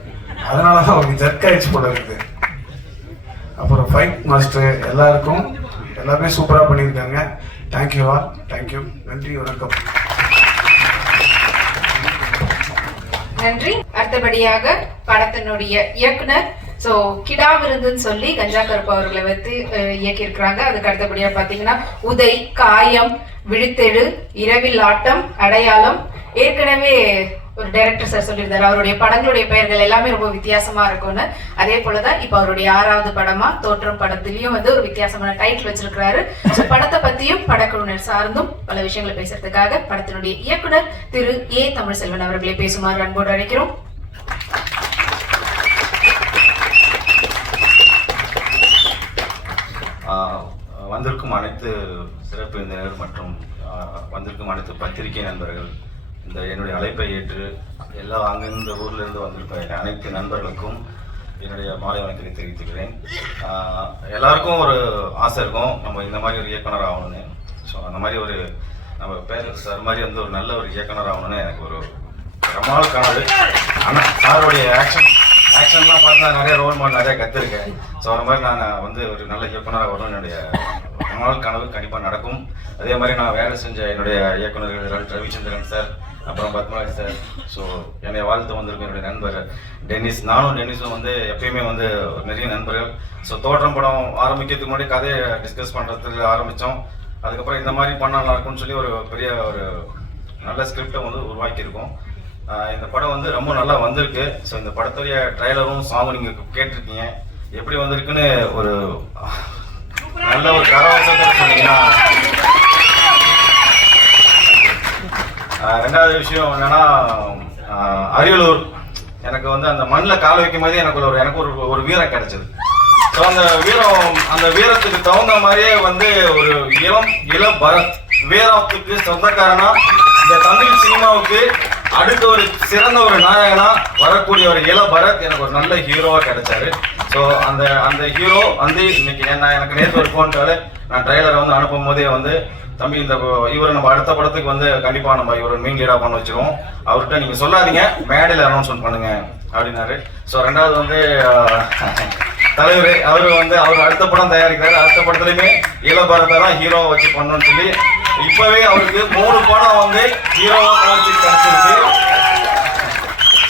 அதனால தான் அவருக்கு ஜர்க் ஆயிடுச்சு போல இருக்குது. அப்புறம் ஃபைட் மாஸ்டர் எல்லாருக்கும் எல்லாமே சூப்பராக பண்ணியிருக்காங்க. தேங்க்யூ ஆல், தேங்க்யூ, நன்றி, வணக்கம். நன்றி. அடுத்தபடியாக படத்தினுடைய இயக்குனர் கிடா விருந்துன்னு சொல்லி கஞ்சா கருப்பு அவர்களை வைத்து இயக்கி இருக்கிறாங்க. அதுக்கு அடுத்தபடியா பாத்தீங்கன்னா உதை, காயம், விழித்தெழு, இரவில் ஆட்டம், அடையாளம், ஏற்கனவே ஒரு டைரக்டர் சார் சொல்லியிருந்தாரு அவருடைய படங்களுடைய பெயர்கள் எல்லாமே ரொம்ப வித்தியாசமா இருக்கும்னு. அதே போலதான் இப்ப அவருடைய 6வது படமா தோற்றம் படத்திலயும் வந்து ஒரு வித்தியாசமான டைட்டில் வச்சிருக்கிறாரு. படத்தை பத்தியும் படக்குழுவினர் சார்ந்தும் பல விஷயங்களை பேசுறதுக்காக படத்தினுடைய இயக்குனர் திரு ஏ தமிழ்செல்வன் அவர்களை பேசுமாறு அன்போடு அழைக்கிறோம். வந்திருக்கும் அனைத்து சிறப்பு விருந்தினர் மற்றும் வந்திருக்கும் அனைத்து பத்திரிகை நண்பர்கள், இந்த என்னுடைய அழைப்பை ஏற்று எல்லா அங்கிருந்த ஊர்லேருந்து வந்திருக்க அனைத்து நண்பர்களுக்கும் என்னுடைய மாலை வணக்கத்தை தெரிவித்துக்கிறேன். எல்லாருக்கும் ஒரு ஆசை இருக்கும், நம்ம இந்த மாதிரி ஒரு இயக்குனர் ஆகணும்னு. ஸோ அந்த மாதிரி ஒரு நம்ம பேர் சார் மாதிரி வந்து ஒரு நல்ல ஒரு இயக்குனர் ஆகணும்னு எனக்கு ஒரு ரொம்ப நாள் கனவு. ஆனால் சாருடைய ஆக்ஷன்லாம் பார்த்து நான் நிறைய ரோல் மாடல் நிறைய கற்றுருக்கேன். ஸோ அந்த மாதிரி நான் வந்து ஒரு நல்ல இயக்குனராக வரணும் என்னுடைய ரொம்ப நாள் கனவு கண்டிப்பாக நடக்கும். அதே மாதிரி நான் வேலை செஞ்ச என்னுடைய இயக்குநர்கள் ரவிச்சந்திரன் சார், அப்புறம் பத்மராஜ் சார், ஸோ என்னை வாழ்த்து வந்திருக்கும் என்னுடைய நண்பர் டென்னிஸ். நானும் டென்னிஸும் வந்து எப்பயுமே வந்து நிறைய நண்பர்கள். ஸோ தோற்றம் படம் ஆரம்பிக்கிறதுக்கு முன்னாடி கதையை டிஸ்கஸ் பண்ணுறதுக்கு ஆரம்பித்தோம். அதுக்கப்புறம் இந்த மாதிரி பண்ணால் நல்லா இருக்கும்னு சொல்லி ஒரு பெரிய ஒரு நல்ல ஸ்கிரிப்டை வந்து உருவாக்கியிருக்கோம். இந்த படம் வந்து ரொம்ப நல்லா வந்திருக்கு. ஸோ இந்த படத்துடைய ட்ரைலரும் சாங்கும் நீங்கள் கேட்டிருக்கீங்க, எப்படி வந்திருக்குன்னு ஒரு நல்ல ஒரு கரவசத்தை சொன்னீங்கன்னா. ரெண்டாவது விஷயம் என்னன்னா, அரியலூர் எனக்கு வந்து அந்த மண்ணில் கால் வைக்கும் போதே எனக்கு ஒரு வீரம் கிடைச்சது. ஸோ அந்த வீரத்துக்கு தகுந்த மாதிரியே வந்து ஒரு இள பரத் வீரத்துக்கு சொந்தக்காரனா இந்த தமிழ் சினிமாவுக்கு அடுத்த ஒரு சிறந்த ஒரு நாயகனா வரக்கூடிய ஒரு இள பரத் எனக்கு ஒரு நல்ல ஹீரோவா கிடைச்சாரு. ஸோ அந்த ஹீரோ வந்து இன்னைக்கு எனக்கு நேற்று ஒரு ஃபோன் கால், நான் ட்ரைலரை வந்து அனுப்பும் போதே வந்து தம்பி இந்த இவரை நம்ம அடுத்த படத்துக்கு வந்து கண்டிப்பா நம்ம இவரை மெயின் லீடா பண்ண வச்சிருவோம், அவர்கிட்ட நீங்க சொல்லாதீங்க, மேடையில் அனௌன்ஸ்மெண்ட் பண்ணுங்க அப்படின்னாரு. ஸோ ரெண்டாவது வந்து தலைவர் அவர் அடுத்த படம் தயாரிக்கிறாரு. அடுத்த படத்துலயுமே இளபரத்தை தான் ஹீரோவை வச்சு பண்ணணும்னு சொல்லி இப்பவே அவருக்கு 3 படம் வந்து ஹீரோவா கிடைச்சிருக்கு.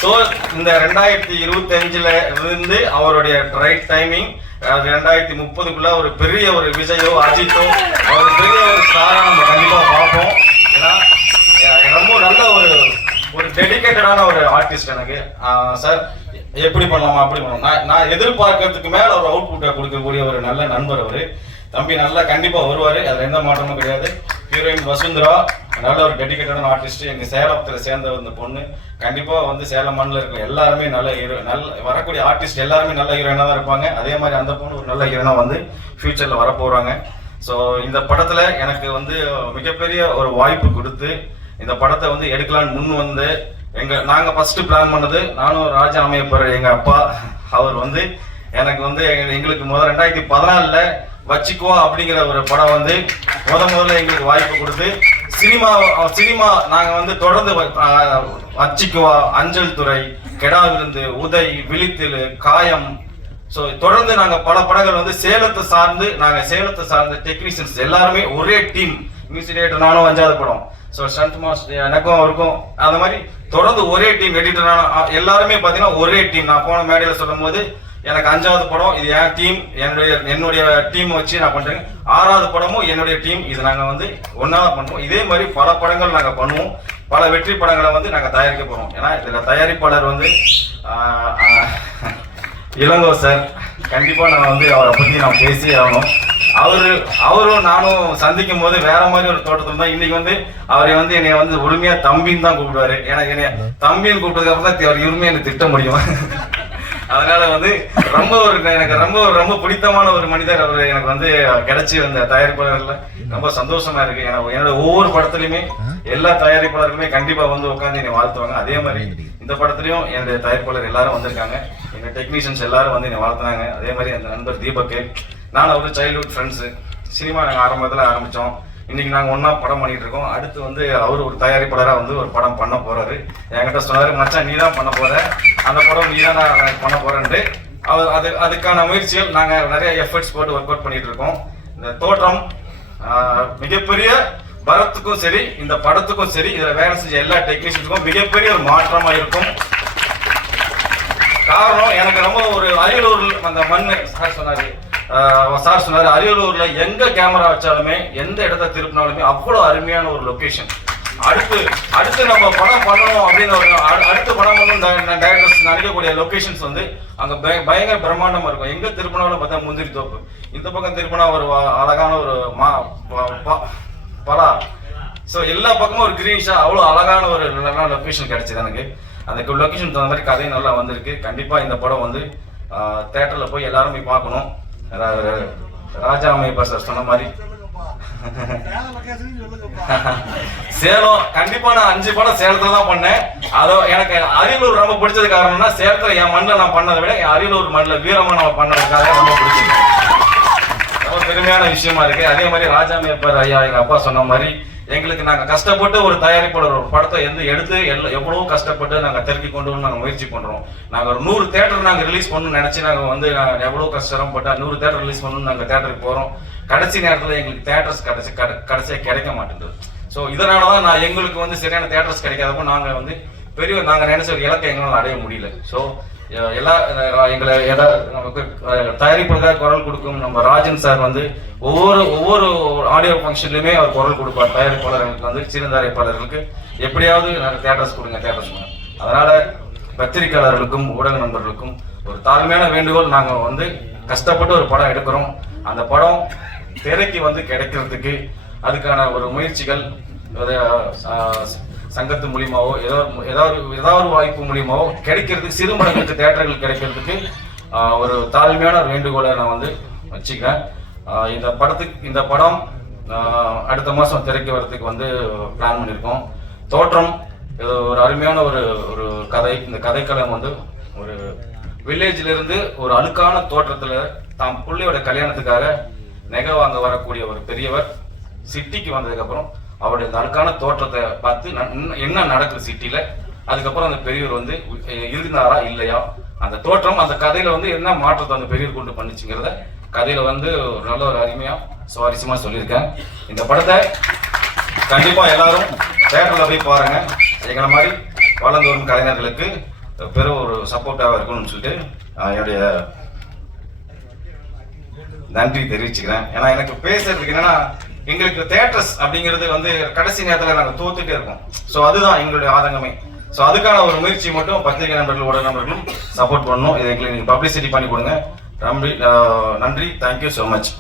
ஸோ இந்த 2025ல இருந்து அவருடைய ரைட் டைமிங் 2030க்குள்ள ஒரு பெரிய ஒரு விஜயோ அஜித்தோ ஒரு பெரிய ஒரு ஸ்டாரா நம்ம கண்டிப்பா பார்ப்போம். ஏன்னா ரொம்ப நல்ல ஒரு டெடிகேட்டடான ஒரு ஆர்டிஸ்ட் எனக்கு. சார் எப்படி பண்ணலாமா அப்படி பண்ணலாம், நான் எதிர்பார்க்கறதுக்கு மேல ஒரு அவுட்புட்டை கொடுக்கக்கூடிய ஒரு நல்ல நண்பர் அவரு. தம்பி நல்லா கண்டிப்பா வருவாரு, அதுல எந்த மாற்றமும் கிடையாது. ஹீரோயின் வசுந்தரா நல்ல ஒரு டெடிகேட்டடான ஆர்டிஸ்ட். எங்க சேலத்துல சேர்ந்த இந்த பொண்ணு கண்டிப்பா வந்து சேலம் மண்ணில் இருக்க எல்லாருமே நல்ல ஹீரோ, வரக்கூடிய ஆர்டிஸ்ட் எல்லாருமே நல்ல ஹீரோயினா தான் இருப்பாங்க. அதே மாதிரி அந்த பொண்ணு ஒரு நல்ல ஹீரோயினா வந்து ஃபியூச்சர்ல வர போறாங்க. ஸோ இந்த படத்துல எனக்கு வந்து மிகப்பெரிய ஒரு வாய்ப்பு கொடுத்து இந்த படத்தை வந்து எடுக்கலான்னு முன் வந்து நாங்க ஃபர்ஸ்ட் பிளான் பண்ணது நானும் ராஜா அமையப்பர் எங்க அப்பா, அவர் வந்து எனக்கு வந்து எங்களுக்கு 2014ல வச்சிக்குவா அப்படிங்கிற ஒரு படம் வந்து முதல்ல எங்களுக்கு வாய்ப்பு கொடுத்து சினிமா நாங்க வந்து தொடர்ந்து வச்சிக்குவா, அஞ்சல் துறை, கெடா விருந்து, உதய், விழித்திலு, காயம், ஸோ தொடர்ந்து நாங்க பல படங்கள் வந்து சேலத்தை சார்ந்த டெக்னீஷியன்ஸ் எல்லாருமே ஒரே டீம். மியூசிக் டைரக்டர் நானும் 5வது படம், ஸோ ஸ்டண்ட் மாஸ்டர் எனக்கும் அவருக்கும் அந்த மாதிரி தொடர்ந்து ஒரே டீம். எடிட்டர் எல்லாருமே பார்த்தீங்கன்னா ஒரே டீம். நான் போன மேடையில் சொல்லும் போது எனக்கு 5வது படம் இது என் டீம், என்னுடைய டீம் வச்சு நான் பண்றேன். 6வது படமும் என்னுடைய டீம், இது நாங்க வந்து ஒன்னா பண்ணுவோம். இதே மாதிரி பல படங்கள் நாங்க பண்ணுவோம், பல வெற்றி படங்களை வந்து நாங்க தயாரிக்க போறோம். ஏன்னா இதுல தயாரிப்பாளர் வந்து இளங்கோ சார், கண்டிப்பா நான் வந்து அவரை பத்தி நான் பேசி ஆகணும். அவரும் நானும் சந்திக்கும் போது வேற மாதிரி ஒரு தோட்டத்தில் தான். இன்னைக்கு வந்து அவரை வந்து என்னை வந்து உரிமையா தம்பின்னு தான் கூப்பிடுவாரு. எனக்கு என்னைய தம்பின்னு கூப்பிட்டதுக்கு அப்புறம் தான் அவர் உரிமையா எனக்கு திட்ட முடியும். அதனால வந்து எனக்கு ரொம்ப பிடித்தமான ஒரு மனிதர் அவர் எனக்கு வந்து கிடைச்சி வந்த தயாரிப்பாளர்ல ரொம்ப சந்தோஷமா இருக்கு. என்னோட ஒவ்வொரு படத்துலயுமே எல்லா தயாரிப்பாளர்களுமே கண்டிப்பா வந்து உட்காந்து என்னை வாழ்த்துவாங்க. அதே மாதிரி இந்த படத்துலயும் என்னுடைய தயாரிப்பாளர் எல்லாரும் வந்திருக்காங்க, எங்க டெக்னீஷியன்ஸ் எல்லாரும் வந்து என்னை வாழ்த்துனாங்க. அதே மாதிரி அந்த நண்பர் தீபக், நான் அவரு சைல்ட்ஹுட் ஃப்ரெண்ட்ஸு. சினிமா நாங்கள் ஆரம்பத்தில் இன்னைக்கு நாங்கள் ஒன்றா படம் பண்ணிட்டு இருக்கோம். அடுத்து வந்து அவர் ஒரு தயாரிப்பாளராக வந்து ஒரு படம் பண்ண போறாரு. என்கிட்ட சொன்னாரு, மச்சான் நீ தான் பண்ண போற, அந்த படம் நீ தான் பண்ண போறேன்ட்டு. அதுக்கான முயற்சிகள் நாங்கள் நிறைய எஃபர்ட்ஸ் போட்டு ஒர்க் அவுட் பண்ணிட்டு இருக்கோம். இந்த தோற்றம் மிகப்பெரிய பரத்துக்கும் சரி, இந்த படத்துக்கும் சரி, இதில் வேலை செஞ்ச எல்லா டெக்னீஷியன்ஸுக்கும் மிகப்பெரிய ஒரு மாற்றமாக இருக்கும். காரணம் எனக்கு ரொம்ப ஒரு அரியலூர் அந்த மண் சார் சொன்னாரு அரியலூர்ல எங்க கேமரா வச்சாலுமே எந்த இடத்த திருப்பினாலுமே அவ்வளோ அருமையான ஒரு லொகேஷன். அடுத்து நம்ம படம் பண்ணணும் அப்படின்னு ஒரு அடுத்த படம் பண்ணணும் டைரக்டர்ஸ் நினைக்கக்கூடிய லொகேஷன்ஸ் வந்து அங்க பயங்கர பிரம்மாண்டமா இருக்கும். எங்க திருப்பினாலும் பார்த்தா முந்திரி தோப்பு, இந்த பக்கம் திருப்பினா ஒரு அழகான ஒரு பலா. ஸோ எல்லா பக்கமும் ஒரு கிரீனிஷா அவ்வளோ அழகான ஒரு நல்ல லொகேஷன் கிடைச்சது எனக்கு. அந்த லொகேஷன் தகுந்த மாதிரி கதையும் நல்லா வந்திருக்கு. கண்டிப்பா இந்த படம் வந்து தேட்டர்ல போய் எல்லாரும் போய் பார்க்கணும். ராஜா அமைப்பர் சார் சொன்ன மாதிரி சேலம் கண்டிப்பா நான் 5 படம் சேலத்துல தான் பண்ணேன். அதோ எனக்கு அரியலூர் ரொம்ப பிடிச்சது காரணம்னா சேலத்துல என் மண்ணில் நான் பண்ணதை விட என் அரியலூர் மண்ணில் வீரமா நம்ம பண்ணதுக்காக ரொம்ப பிடிச்சது, ரொம்ப பெருமையான விஷயமா இருக்கு. அதே மாதிரி ராஜா மேப்பர் ஐயா எங்க அப்பா சொன்ன மாதிரி எங்களுக்கு நாங்க கஷ்டப்பட்டு ஒரு தயாரிப்பாளர் ஒரு படத்தை எடுத்து எவ்வளவு கஷ்டப்பட்டு நாங்க திருப்பி கொண்டு வந்து நாங்க முயற்சி பண்றோம். நாங்க ஒரு 100 தேட்டர் நாங்க ரிலீஸ் பண்ணணும்னு நினைச்சு நாங்க வந்து எவ்வளவு கஷ்டப்பட்டு 100 தேட்டர் ரிலீஸ் பண்ணணும்னு நாங்க தேட்டருக்கு போறோம். கடைசி நேரத்துல எங்களுக்கு தேட்டர்ஸ் கடைசியா கிடைக்க மாட்டேங்குது. ஸோ இதனாலதான் நான் எங்களுக்கு வந்து சரியான தேட்டர்ஸ் கிடைக்காதப்போ நாங்க வந்து நாங்க நினைச்ச ஒரு இலக்கை எங்களால் அடைய முடியல. ஸோ எல்லா எங்களை நமக்கு தயாரிப்புக்காக குரல் கொடுக்கும் நம்ம ராஜன் சார் வந்து ஒவ்வொரு ஆடியோ ஃபங்க்ஷன்லையுமே அவர் குரல் கொடுப்பார். தயாரிப்பாளர்களுக்கு வந்து சிறு தயாரிப்பாளர்களுக்கு எப்படியாவது தேட்டர்ஸ் கொடுங்க. அதனால பத்திரிகையாளர்களுக்கும் ஊடக நண்பர்களுக்கும் ஒரு தாழ்மையான வேண்டுகோள், நாங்க வந்து கஷ்டப்பட்டு ஒரு படம் எடுக்கிறோம். அந்த படம் திரைக்கு வந்து கிடைக்கிறதுக்கு அதுக்கான ஒரு முயற்சிகள் சங்கத்து மூலியமாவோ ஏதாவது வாய்ப்பு மூலியமாவோ கிடைக்கிறதுக்கு சிறுமணங்களுக்கு தேட்டர்கள் கிடைக்கிறதுக்கு ஒரு தாழ்மையான ஒரு வேண்டுகோளை நான் வந்து வச்சுக்கிறேன். இந்த படம் அடுத்த மாதம் திரைக்கு வர்றதுக்கு வந்து பிளான் பண்ணியிருக்கோம். தோற்றம் இது ஒரு அருமையான ஒரு கதை. இந்த கதைக்களம் வந்து ஒரு வில்லேஜ்ல இருந்து ஒரு அழுக்கான தோற்றத்துல தாம் பிள்ளையோட கல்யாணத்துக்காக நகை வாங்க வரக்கூடிய ஒரு பெரியவர் சிட்டிக்கு வந்ததுக்கு அப்புறம் அவருடைய இந்த அழுக்கான தோற்றத்தை பார்த்து என்ன நடக்குது சிட்டில, அதுக்கப்புறம் அந்த பெரியவர் வந்து இருந்தாரா இல்லையா, அந்த தோற்றம் அந்த கதையில வந்து என்ன மாற்றத்தை அந்த பெரியவர் கொண்டு பண்ணிச்சுங்கிறத கதையில வந்து நல்ல ஒரு அருமையா சுவாரஸ்யமா சொல்லியிருக்கேன். இந்த படத்தை கண்டிப்பா எல்லாரும் தேட்டர்ல போய் பாருங்க. எங்களை மாதிரி வளர்ந்து வரும் கலைஞர்களுக்கு பெரும் ஒரு சப்போர்ட்டாக இருக்கணும்னு சொல்லிட்டு என்னுடைய நன்றி தெரிவிச்சுக்கிறேன். ஏன்னா எனக்கு பேசுறதுக்கு என்னன்னா எங்களுக்கு தேட்டர்ஸ் அப்படிங்கிறது வந்து கடைசி நேரத்தில் நாங்கள் தோத்துட்டே இருக்கோம். ஸோ அதுதான் எங்களுடைய ஆதங்கமே. ஸோ அதுக்கான ஒரு முயற்சி மட்டும் பத்திரிகை நண்பர்கள் ஊடக நண்பர்களும் சப்போர்ட் பண்ணணும். இதை எங்களுக்கு நீங்கள் பப்ளிசிட்டி பண்ணி கொடுங்க. நன்றி. Thank you so much.